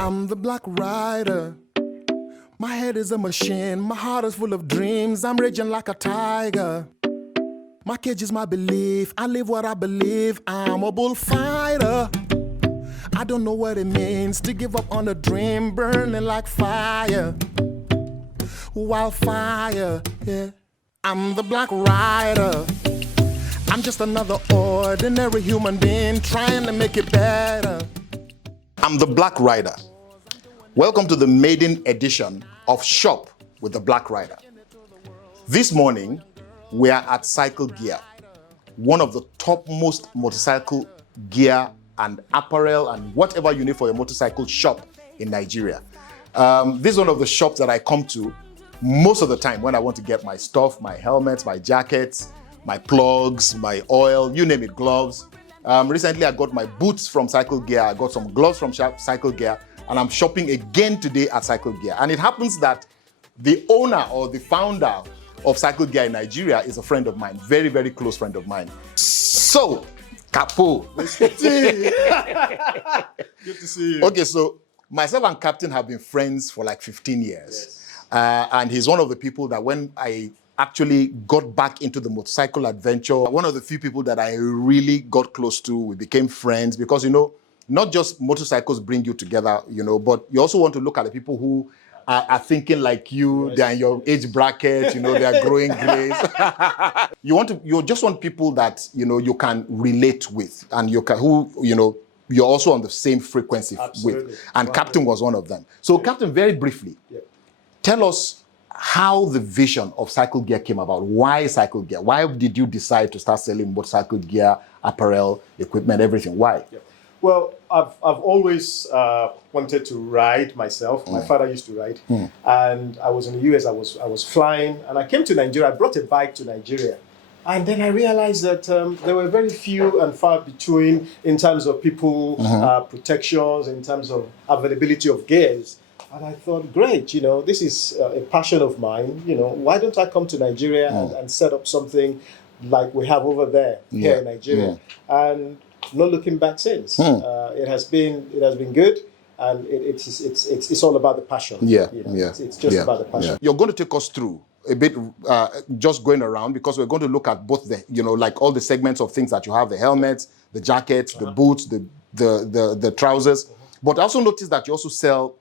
I'm the Black Rider. My head is a machine, my heart is full of dreams. I'm raging like a tiger. My cage is my belief, I live what I believe. I'm a bullfighter. I don't know what it means to give up on a dream, burning like fire. Wildfire, yeah. I'm the Black Rider. I'm just another ordinary human being trying to make it better. I'm the Black Rider. Welcome to the maiden edition of Shop with the Black Rider. This morning, we are at Cycle Gear, one of the topmost motorcycle gear and apparel and whatever you need for your motorcycle shop in Nigeria. This is one of the shops that I come to most of the time when I want to get my stuff, my helmets, my jackets, my plugs, my oil, you name it, gloves. Recently, I got my boots from Cycle Gear. I got some gloves from Cycle Gear, and I'm shopping again today at Cycle Gear. And it happens that the owner or the founder of Cycle Gear in Nigeria is a friend of mine, very, very close friend of mine. So, Capo. Good to see you. Okay, so myself and Captain have been friends for like 15 years. Yes. And he's one of the people that when I actually got back into the motorcycle adventure, one of the few people that I really got close to, we became friends because, you know, not just motorcycles bring you together, you know, but you also want to look at the people who are thinking like you, right. They're in your age bracket, you know, they're growing grays. You just want people that, you know, you can relate with and you can, who, you know, you're also on the same frequency with. And wow. Captain was one of them. So yeah. Captain, very briefly, tell us how the vision of Cycle Gear came about. Why Cycle Gear? Why did you decide to start selling motorcycle gear, apparel, equipment, everything? Why? Yeah. Well, I've always wanted to ride myself. My father used to ride, and I was in the US. I was flying, and I came to Nigeria. I brought a bike to Nigeria, and then I realized that there were very few and far between in terms of people protections, in terms of availability of gears. And I thought, great, you know, this is a passion of mine. You know, why don't I come to Nigeria and set up something like we have over there here in Nigeria? And not looking back since. It has been good, and it's all about the passion. It's just about the passion. You're going to take us through a bit, just going around, because we're going to look at both the, you know, like all the segments of things that you have: the helmets, the jackets, the boots, the trousers. But I also noticed that you also sell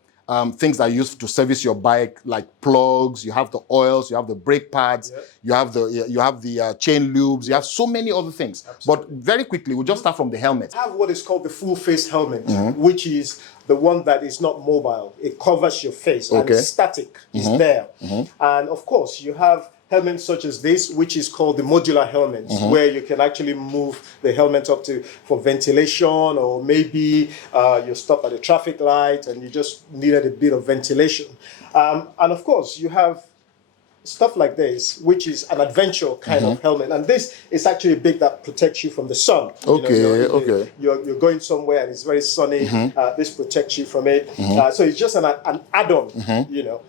things that you use to service your bike, like plugs. You have the oils, you have the brake pads, you have the chain lubes, you have so many other things. Absolutely. But very quickly, we'll just start from the helmet. I have what is called the full face helmet, which is the one that is not mobile. It covers your face and it's static. It's there. And of course, you have helmets such as this, which is called the modular helmet, where you can actually move the helmet up to for ventilation, or maybe you stop at a traffic light and you just needed a bit of ventilation. And of course, you have stuff like this, which is an adventure kind of helmet. And this is actually a bit that protects you from the sun. You're going somewhere and it's very sunny. This protects you from it. So it's just an add-on, you know.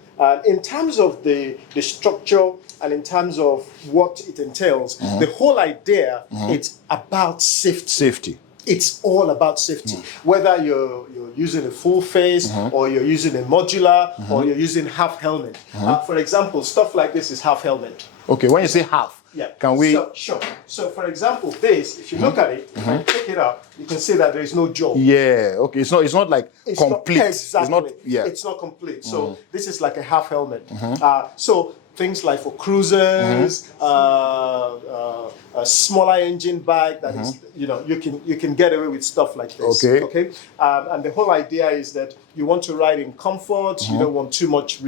In terms of the structure and in terms of what it entails, the whole idea, it's about safety. It's all about safety. Whether you're using a full face, or you're using a modular, or you're using half helmet. For example, stuff like this is half helmet. Okay, when you say half, can we? Sure. So for example, this, if you look at it, if I pick it up, you can see that there is no jaw. Yeah, okay. It's not like complete. Exactly. It's not complete. So this is like a half helmet. So things like for cruisers, a smaller engine bike that is, you know, you can get away with stuff like this. Okay. And the whole idea is that you want to ride in comfort. You don't want too much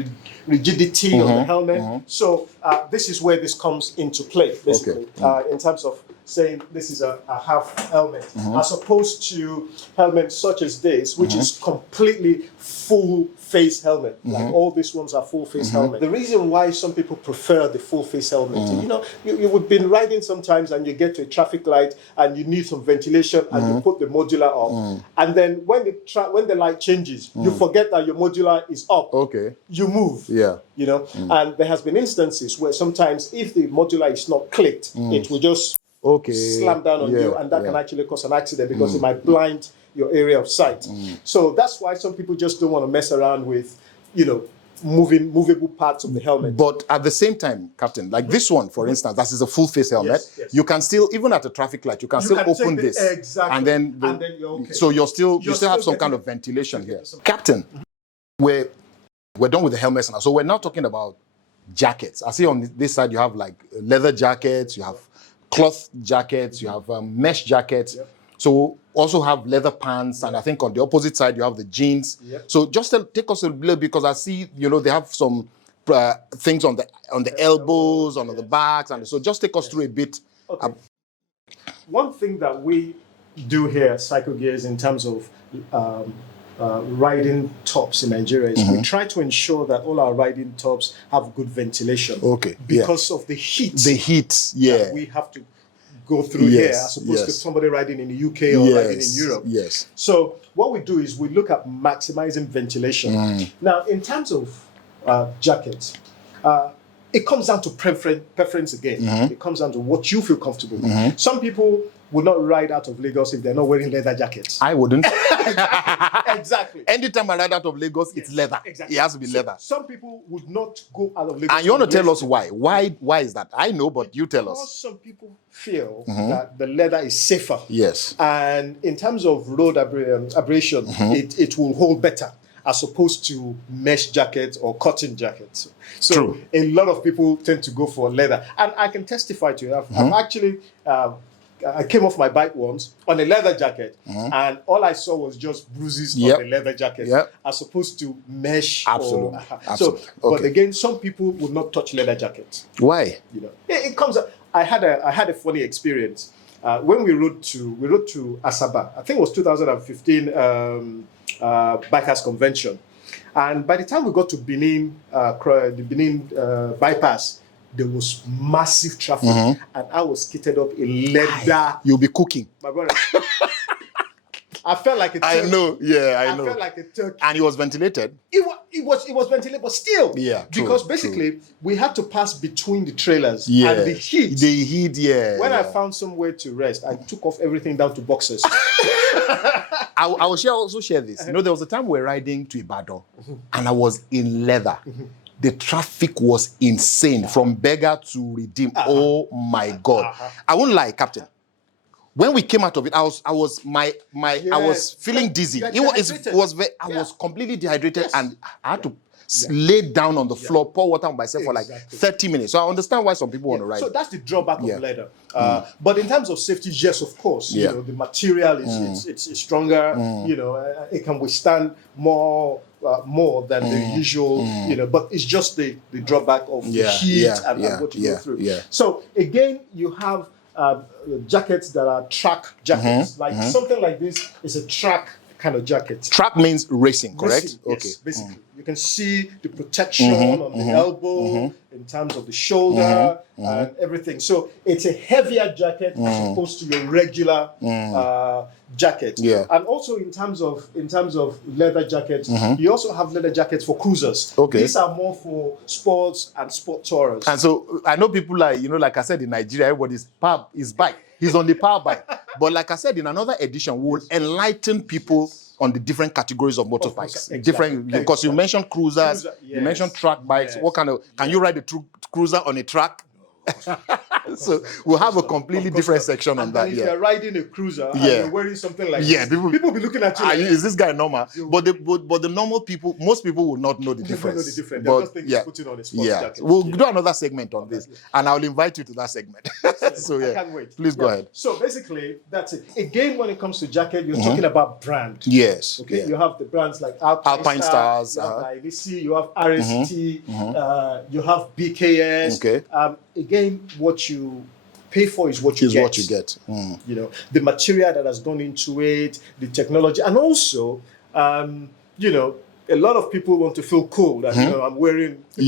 rigidity on the helmet. So this is where this comes into play, basically, in terms of saying this is a half helmet, as opposed to helmets such as this, which is completely full face helmet. Like all these ones are full face helmet. The reason why some people prefer the full face helmet, you know, you've been riding sometimes and you get to a traffic light and you need some ventilation and you put the modular up, and then when the light changes, you forget that your modular is up. You move. You know, and there has been instances where sometimes if the modular is not clicked, it will just slam down on you, and that can actually cause an accident because it might blind your area of sight. So that's why some people just don't want to mess around with, movable parts of the helmet. But at the same time, Captain, like this one, for instance, that is a full face helmet. Yes. You can still, even at a traffic light, you can still open this. Exactly. And then, you're okay. So you still have some kind of ventilation here. Captain, we're done with the helmets now. So we're now talking about jackets. I see on this side you have like leather jackets, you have cloth jackets, you have mesh jackets. Yep. So also have leather pants, and I think on the opposite side you have the jeans. Yep. So just take us a little, because I see they have some things on the elbows, on the backs, and so just take us through a bit. Okay. One thing that we do here at Cycle Gears in terms of riding tops in Nigeria is we try to ensure that all our riding tops have good ventilation. Okay. Because of the heat. The heat, yeah. That we have to go through here as opposed to somebody riding in the UK or riding in Europe. Yes. So what we do is we look at maximizing ventilation. Now, in terms of jackets, it comes down to preference again. It comes down to what you feel comfortable with. Some people would not ride out of Lagos if they're not wearing leather jackets. I wouldn't. Exactly. Anytime I ride out of Lagos, it's leather. Exactly. It has to be leather. Some people would not go out of Lagos. And you want to tell us why? Why is that? I know, but you tell Because us. some people feel that the leather is safer. Yes. And in terms of road abrasion, it will hold better as opposed to mesh jackets or cotton jackets. So True. A lot of people tend to go for leather. And I can testify to you, I've actually, I came off my bike once on a leather jacket, and all I saw was just bruises on the leather jacket, as opposed to mesh. Absolutely. So, but again, some people would not touch leather jackets. Why? It comes. I had a funny experience when we rode to Asaba. I think it was 2015 Bikers Convention, and by the time we got to Benin, the Benin bypass, there was massive traffic, and I was kitted up in leather. You'll be cooking. My brother. I felt like a turkey. I know, I know. I felt like a turkey. And it was ventilated? It was ventilated, but still. Yeah, true, because basically, we had to pass between the trailers and the heat. The heat, When I found somewhere to rest, I took off everything down to boxers. I will also share this. There was a time we were riding to Ibadan, and I was in leather. The traffic was insane from Beggar to Redeem. Oh my God! I won't lie, Captain. When we came out of it, I was feeling dizzy. I was completely dehydrated, and I had to lay down on the floor, pour water on myself for like 30 minutes. So I understand why some people want to ride. So that's the drawback of leather. But in terms of safety, yes, of course. The material is it's stronger. It can withstand more than the usual. But it's just the drawback of the heat and what you go through. So again, you have jackets that are track jackets. Like something like this is a track kind of jacket. Track means racing, correct? Racing, yes, okay. Basically. You can see the protection on the elbow, in terms of the shoulder, and everything. So it's a heavier jacket as opposed to your regular jacket. Yeah. And also in terms of leather jackets, you also have leather jackets for cruisers. Okay. These are more for sports and sport tourers. And so I know people like I said in Nigeria, everybody's bike. He's on the power bike. But like I said, in another edition, we'll enlighten people on the different categories of motorbikes. Because you mentioned cruisers, you mentioned track bikes. What kind of, can you ride a cruiser on a track? So we'll have a completely different section on that. If you're riding a cruiser and you're wearing something like this, people will be looking at you. Is this guy normal? But the normal people, most people will not know the difference. They'll just think he's putting on a sports jacket. We'll do another segment on this, and I'll invite you to that segment. So I can't wait. Please go ahead. So basically, that's it. Again, when it comes to jacket, you're talking about brand. Yes. Okay. Yeah. You have the brands like Alpine Stars, you have IBC, you have RST, you have BKS. Okay. Again, what you pay for is what you get. The material that has gone into it, the technology, and also, a lot of people want to feel cool that I'm wearing a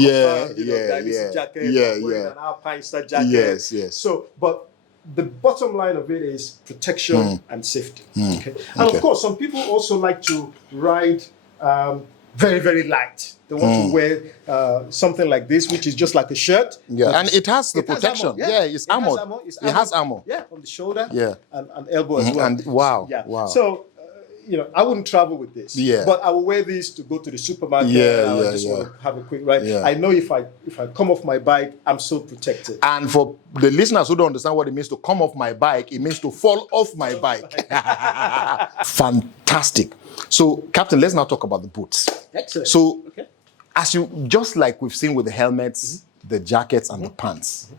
jacket, I'm wearing an Alpine Star jacket. Yes. So, but the bottom line of it is protection and safety. Okay? And of course, some people also like to ride very, very light. They want to wear something like this, which is just like a shirt. Yeah, and it has the protection. It's armored. It has armor. Yeah, from the shoulder and elbow as well. And wow. So, I wouldn't travel with this. Yeah. But I will wear this to go to the supermarket. I just want to have a quick ride. Yeah. I know if I come off my bike, I'm so protected. And for the listeners who don't understand what it means to come off my bike, it means to fall off my bike. Fantastic. So, Captain, let's now talk about the boots. Excellent. So, just like we've seen with the helmets, the jackets, and the pants,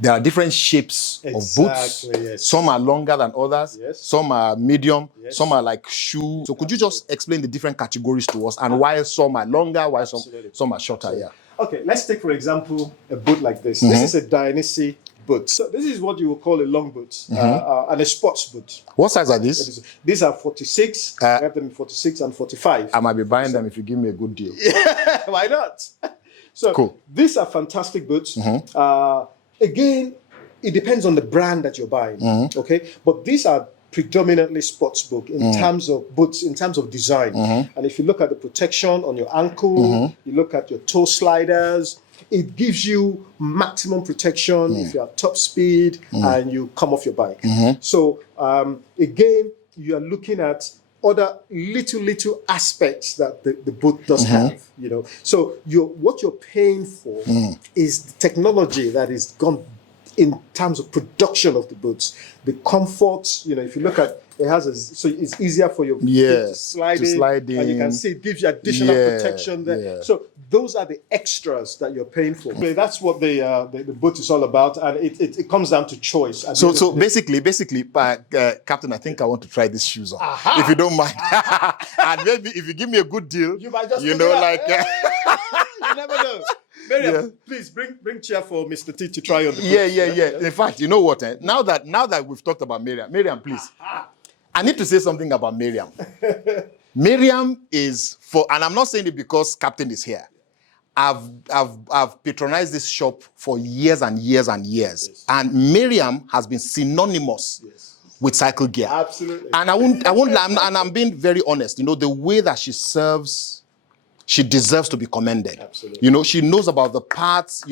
there are different shapes of boots. Yes. Some are longer than others. Yes. Some are medium. Yes. Some are like shoe. So, could you just explain the different categories to us and why some are longer, why some are shorter? Yeah. Okay, let's take, for example, a boot like this. This is a Dionysi boot. So this is what you would call a long boot and a sports boot. What size are these? These are 46. We have them in 46 and 45. I might be buying them if you give me a good deal. Why not? So cool. These are fantastic boots. Again, it depends on the brand that you're buying. Okay, but these are predominantly sports boot in terms of boots, in terms of design. And if you look at the protection on your ankle, you look at your toe sliders, it gives you maximum protection if you're at top speed and you come off your bike. So again, you are looking at other little aspects that the boot does have, So what you're paying for is the technology that is gone in terms of production of the boots, the comfort. If you look at so it's easier for your feet to slide in, and you can see it gives you additional protection there. So those are the extras that you're paying for. So that's what the boot is all about, and it comes down to choice. So basically, Captain, I think I want to try these shoes on, if you don't mind. And maybe if you give me a good deal, you might just you never know. Miriam, please bring chair for Mr. T to try on the boot. Yeah. In fact, you know what? Now that we've talked about Miriam, please. I need to say something about Miriam. Miriam is and I'm not saying it because Captain is here. I've patronized this shop for years and years and years. Yes. And Miriam has been synonymous with cycle gear. Absolutely. And I won't lie, and I'm being very honest. The way that she serves, she deserves to be commended. Absolutely. She knows about the parts.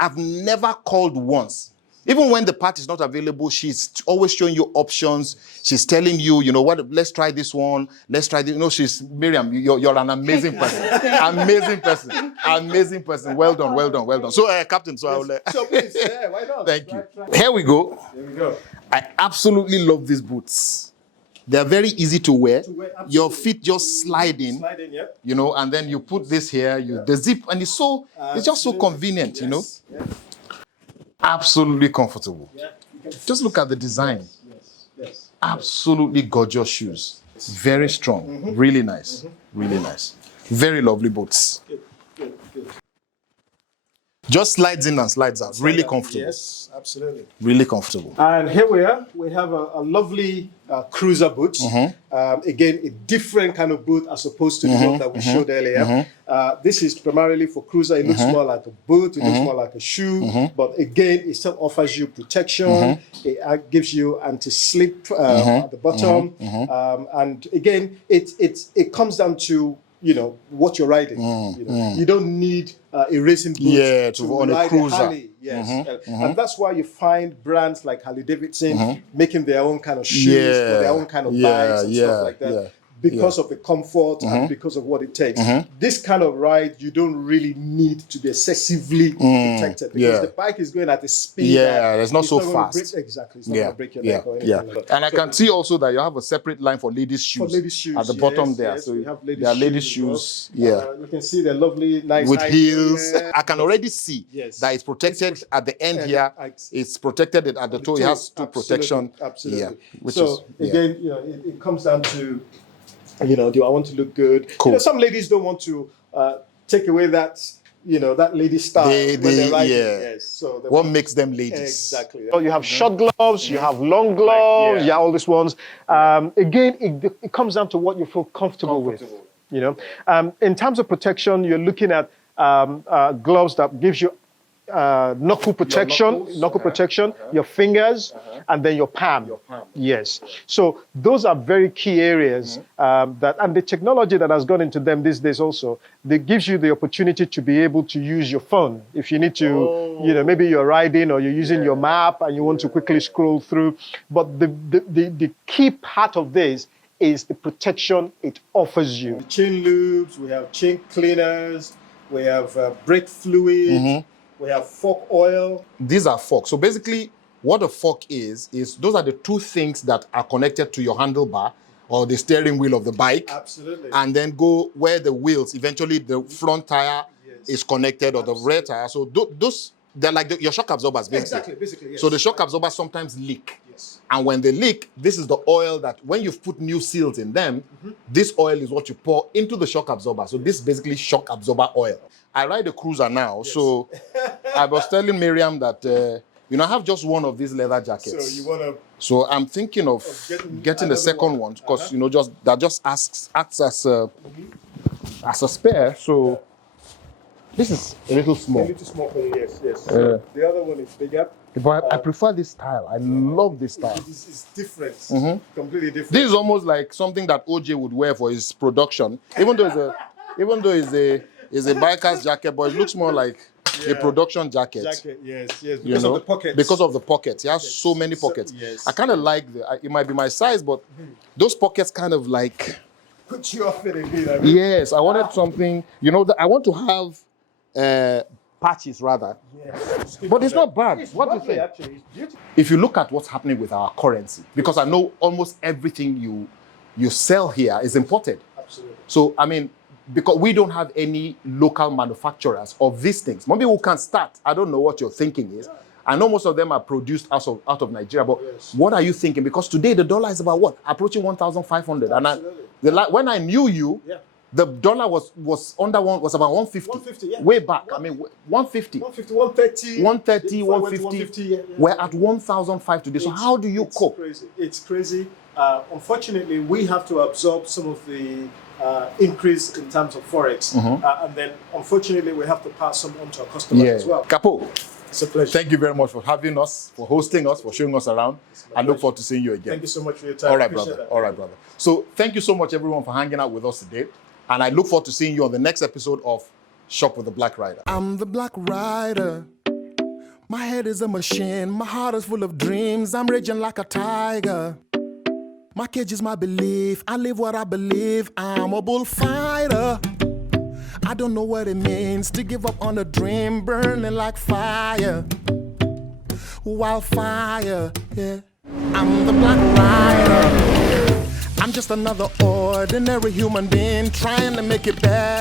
I've never called once. Even when the part is not available, she's always showing you options. She's telling you, what, let's try this one. Let's try this. Miriam, you're an amazing person. Amazing person. Well done. So, Captain, I will... So please, why not? Thank you. Here we go. I absolutely love these boots. They're very easy to wear. Your feet just slide in, and then you put this here, the zip, and it's just so convenient, Yeah. Absolutely comfortable. Just look at the design. Yes. Absolutely gorgeous shoes. Very strong. Really nice. Really nice. Very lovely boots. Good. Just slides in and slides out. Really comfortable. Yes, absolutely. Really comfortable. And here we are. We have a lovely cruiser boot. Again, a different kind of boot as opposed to the one that we showed earlier. This is primarily for cruiser. It looks more like a boot. It looks more like a shoe. But again, it still offers you protection. It gives you anti-slip at the bottom. And again, it comes down to what you're riding. You don't need a racing boot to on ride a cruiser. a Harley. And that's why you find brands like Harley Davidson making their own kind of shoes for their own kind of bikes and stuff like that. Because of the comfort and because of what it takes. This kind of ride, you don't really need to be excessively protected because the bike is going at a speed that it's not so fast. It's not going to break your neck or anything like that. And I can see also that you have a separate line for ladies' shoes. For ladies' shoes. At the bottom there. So we have there are ladies' shoes. Well. You can see they're lovely, nice with heels. I can already see that it's protected at the end here. It's protected at the toe. It has two protection. Absolutely. Again, it comes down to do I want to look good? Cool. Some ladies don't want to take away that, that lady style when they're riding. Yes. So what makes them ladies? Exactly. So you have short gloves, you have long gloves, all these ones. Again, it comes down to what you feel comfortable with. In terms of protection, you're looking at gloves that gives you knuckle protection, your fingers, and then your palm. Yes. So those are very key areas and the technology that has gone into them these days also, that gives you the opportunity to be able to use your phone. If you need to, maybe you're riding or you're using your map and you want to quickly scroll through. But the key part of this is the protection it offers you. Chain lubes, we have chain cleaners, we have brake fluid, we have fork oil. These are forks. So basically, what a fork is those are the two things that are connected to your handlebar or the steering wheel of the bike. Absolutely. And then go where the wheels, eventually the front tire is connected or the rear tire. So those, they're like your shock absorbers, basically. Basically, yes. So the shock absorbers sometimes leak. Yes. And when they leak, this is the oil that when you've put new seals in them, this oil is what you pour into the shock absorber. So this is basically shock absorber oil. I ride a cruiser now, so I was telling Miriam that, I have just one of these leather jackets. So you want to... So I'm thinking of getting the second one because, that acts as a spare. So this is a little small. A little small for you, yes. The other one is bigger. But I prefer this style. I love this style. It's different, completely different. This is almost like something that OJ would wear for his production, even though it's a biker's jacket, but it looks more like a production jacket. Yes, because of the pockets. Because of the pockets. It has so many pockets. Yes. I kind of like it might be my size, but those pockets kind of like put you off it a bit. Yes, I wanted something, I want to have patches rather. Yes. But it's not bad. What do you think? Actually, it's beautiful. If you look at what's happening with our currency, because I know almost everything you sell here is imported. Absolutely. So, because we don't have any local manufacturers of these things. Maybe we can start. I don't know what your thinking is. I know most of them are produced out of Nigeria, but what are you thinking? Because today the dollar is about what? Approaching 1,500. And when I knew you, the dollar was about 150. 150, way back. 150. 150, 130. 150. We're at 1,005 today. So how do you cope? It's crazy. Unfortunately, we have to absorb some of the increase in terms of forex, and then unfortunately we have to pass some on to our customers as well. Capo, it's a pleasure. Thank you very much for having us, for hosting us, for showing us around. I look forward to seeing you again. Thank you so much for your time. All right, brother. All right, brother. So thank you so much, everyone, for hanging out with us today. And I look forward to seeing you on the next episode of Shop with the Black Rider. I'm the Black Rider. My head is a machine. My heart is full of dreams. I'm raging like a tiger. My cage is my belief. I live what I believe. I'm a bullfighter. I don't know what it means to give up on a dream, burning like fire. Wildfire, yeah. I'm the Black Rider. I'm just another ordinary human being trying to make it better.